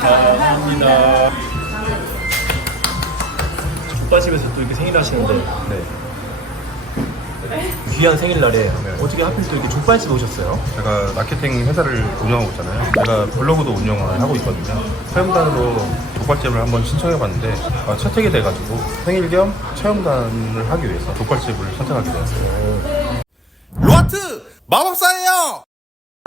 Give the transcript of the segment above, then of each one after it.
감사합니다. 족발집에서 또 이렇게 생일 하시는데 네. 귀한 생일날에 어떻게 하필 또 이렇게 족발집 오셨어요? 제가 마케팅 회사를 운영하고 있잖아요. 제가 블로그도 운영을 하고 있거든요. 체험단으로 족발집을 한번 신청해봤는데 채택이 돼가지고 생일 겸 체험단을 하기 위해서 족발집을 선택하게 되었어요. 로하트 마법사예요.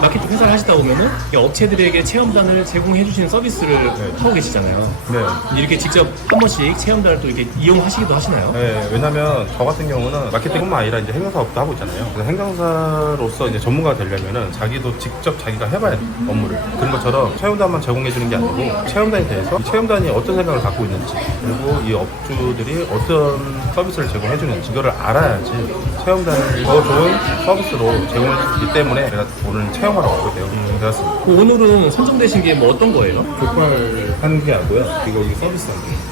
마케팅 회사를 하시다 보면은 업체들에게 체험단을 제공해주시는 서비스를 하고 계시잖아요. 네. 이렇게 직접 한 번씩 체험단을 또 이렇게 이용하시기도 하시나요? 네, 왜냐면 저 같은 경우는 마케팅뿐만 아니라 이제 행정사업도 하고 있잖아요. 그래서 행정사로서 이제 전문가가 되려면은 자기도 직접 자기가 해봐야 돼, 업무를. 그런 것처럼 체험단만 제공해주는 게 아니고 체험단에 대해서 이 체험단이 어떤 생각을 갖고 있는지 그리고 이 업주들이 어떤 서비스를 제공해주는지 이거를 알아야지 체험단을 더 좋은 서비스로 제공해주기 때문에 제가 오늘 체험하러 오게 되었습니다. 오늘은 선정되신 게 뭐 어떤 거예요? 족발 하는 게 아니고요. 이거 여기 서비스 하는 게.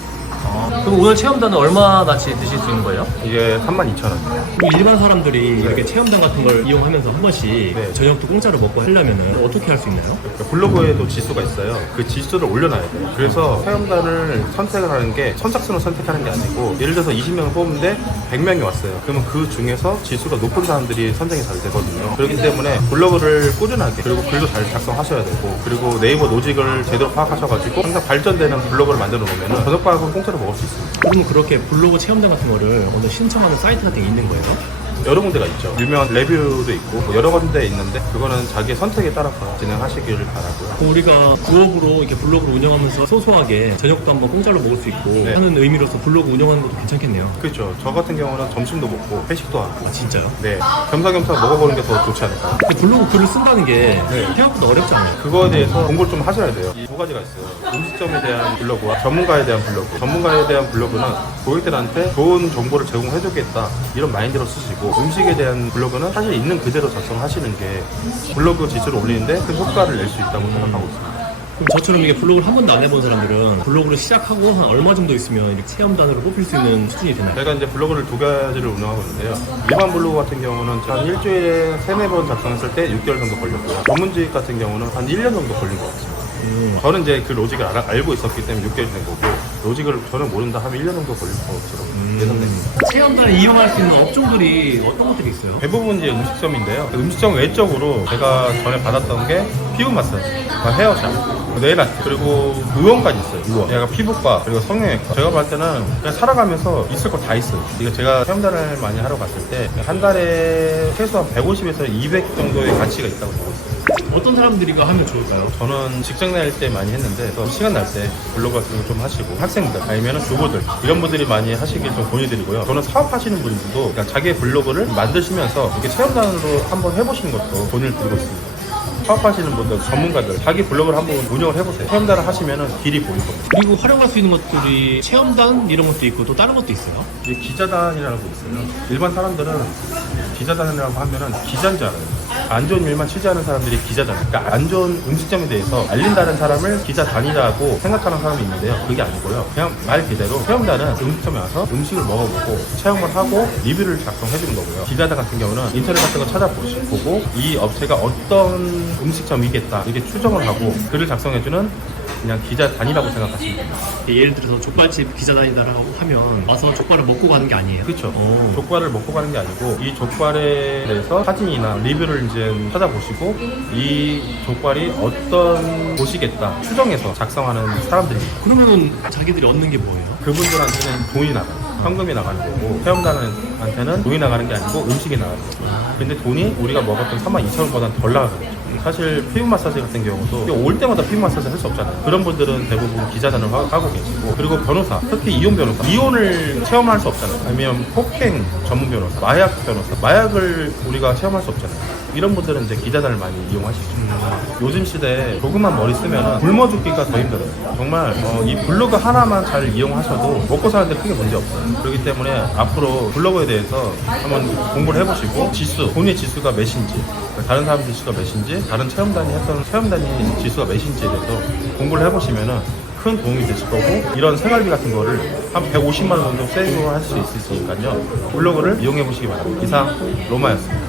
그럼 오늘 체험단은 얼마나치 드실 수 있는 거예요? 이게 32,000원. 그럼 일반 사람들이 이렇게 체험단 같은 걸 이용하면서 한 번씩 네. 저녁도 공짜로 먹고 하려면 어떻게 할 수 있나요? 그러니까 블로그에도 지수가 있어요. 그 지수를 올려놔야 돼요. 그래서 체험단을 선택을 하는 게 선착순을 선택하는 게 아니고 예를 들어서 20명을 뽑는데 100명이 왔어요. 그러면 그 중에서 지수가 높은 사람들이 선정이 잘 되거든요. 그렇기 때문에 블로그를 꾸준하게 그리고 글도 잘 작성하셔야 되고 그리고 네이버 노직을 제대로 파악하셔가지고 항상 발전되는 블로그를 만들어 놓으면 저녁밥은 공짜로 먹을 수 있습니다. 그러면 그렇게 블로그 체험단 같은 거를 오늘 신청하는 사이트 같은 게 있는 거예요? 여러 군데가 있죠. 유명한 레뷰도 있고 뭐 여러 군데 있는데 그거는 자기의 선택에 따라서 진행하시길 바라고요. 그럼 우리가 부업으로 이렇게 블로그를 운영하면서 소소하게 저녁도 한번 공짜로 먹을 수 있고 네. 하는 의미로서 블로그 운영하는 것도 괜찮겠네요. 그렇죠. 저 같은 경우는 점심도 먹고 회식도 하고 아 진짜요? 네 겸사겸사 먹어보는 게 더 좋지 않을까요? 근데 블로그 글을 쓴다는 게 네. 생각보다 어렵지 않아요? 그거에 대해서 공부를 좀 하셔야 돼요. 이 두 가지가 있어요. 음식점에 대한 블로그와 전문가에 대한 블로그. 전문가에 대한 블로그는 고객들한테 좋은 정보를 제공해주겠다 이런 마인드로 쓰시고 음식에 대한 블로그는 사실 있는 그대로 작성하시는 게 블로그 지수를 올리는데 큰 효과를 낼 수 있다고 생각하고 있습니다. 그럼 저처럼 이게 블로그를 한 번도 안 해본 사람들은 블로그를 시작하고 한 얼마 정도 있으면 이렇게 체험단으로 뽑힐 수 있는 수준이 되나요? 제가 이제 블로그를 두 가지를 운영하고 있는데요. 일반 블로그 같은 경우는 한 일주일에 3-4번 작성했을 때 6개월 정도 걸렸고요. 전문직 같은 경우는 한 1년 정도 걸린 것 같습니다. 저는 이제 그 로직을 알고 있었기 때문에 6개월 된 거고 로직을 저는 모른다 하면 1년 정도 걸릴 것처럼 예상됩니다. 체험단을 이용할 수 있는 업종들이 어떤 것들이 있어요? 대부분 이제 음식점인데요. 음식점 외적으로 제가 전에 받았던 게 피부 마사지, 헤어샵, 네일 아트, 그리고 의원까지 있어요. 의원. 얘가 피부과, 그리고 성형외과. 제가 봤을 때는 그냥 살아가면서 있을 거 다 있어요. 이거 제가 체험단을 많이 하러 갔을 때 한 달에 최소한 150에서 200 정도의 가치가 있다고 보고 있어요. 어떤 사람들이 이거 하면 좋을까요? 저는 직장 다닐 때 많이 했는데 또 시간 날 때 블로그 같은 거 좀 하시고 학생들 아니면 주부들 이런 분들이 많이 하시길 좀 권유드리고요. 저는 사업하시는 분들도 그냥 자기의 블로그를 만드시면서 이렇게 체험단으로 한번 해보시는 것도 권유를 드리고 있습니다. 사업하시는 분들, 전문가들 자기 블로그를 한번 운영을 해보세요. 체험단을 하시면 길이 보일 겁니다. 그리고 활용할 수 있는 것들이 체험단 이런 것도 있고 또 다른 것도 있어요? 이제 기자단이라는 거 있어요. 일반 사람들은 기자단이라고 하면은 기자인 줄 알아요. 안 좋은 일만 취재하는 사람들이 기자잖아요. 그러니까 안 좋은 음식점에 대해서 알린다는 사람을 기자단이라고 생각하는 사람이 있는데요. 그게 아니고요. 그냥 말 그대로 체험단은 음식점에 와서 음식을 먹어보고 체험을 하고 리뷰를 작성해주는 거고요. 기자단 같은 경우는 인터넷 같은 거 찾아보고 이 업체가 어떤 음식점이겠다 이렇게 추정을 하고 글을 작성해주는 그냥 기자단이라고 생각하시면 됩니다. 예를 들어서 족발집 기자단이다라고 하면 와서 족발을 먹고 가는 게 아니에요? 그렇죠. 족발을 먹고 가는 게 아니고 이 족발에 대해서 사진이나 리뷰를 이제 찾아보시고 이 족발이 어떤 곳이겠다 추정해서 작성하는 사람들입니다. 그러면은 자기들이 얻는 게 뭐예요? 그분들한테는 돈이 나가요. 현금이 나가는 거고 체험단한테는 돈이 나가는 게 아니고 음식이 나가는 거고 근데 돈이 우리가 먹었던 32,000원보다는 덜 나가거든요. 사실 피부 마사지 같은 경우도 올 때마다 피부 마사지 할 수 없잖아요. 그런 분들은 대부분 기자단을 하고 계시고 그리고 변호사, 특히 이혼 변호사 이혼을 체험할 수 없잖아요. 아니면 폭행 전문 변호사, 마약 변호사 마약을 우리가 체험할 수 없잖아요. 이런 분들은 이제 기자단을 많이 이용하시죠. 요즘 시대에 조금만 머리 쓰면 굶어 죽기가 더 힘들어요. 정말 이 블로그 하나만 잘 이용하셔도 먹고 사는데 크게 문제 없어요. 그렇기 때문에 앞으로 블로그에 대해서 한번 공부를 해보시고 지수, 본인의 지수가 몇인지 다른 사람 지수가 몇인지 다른 체험단이 했던 체험단이 지수가 몇인지에 대해서 공부를 해보시면은 큰 도움이 되실 거고 이런 생활비 같은 거를 한 150만 원 정도 세이브 할 수 있으니까요. 블로그를 이용해 보시기 바랍니다. 이상 로마였습니다.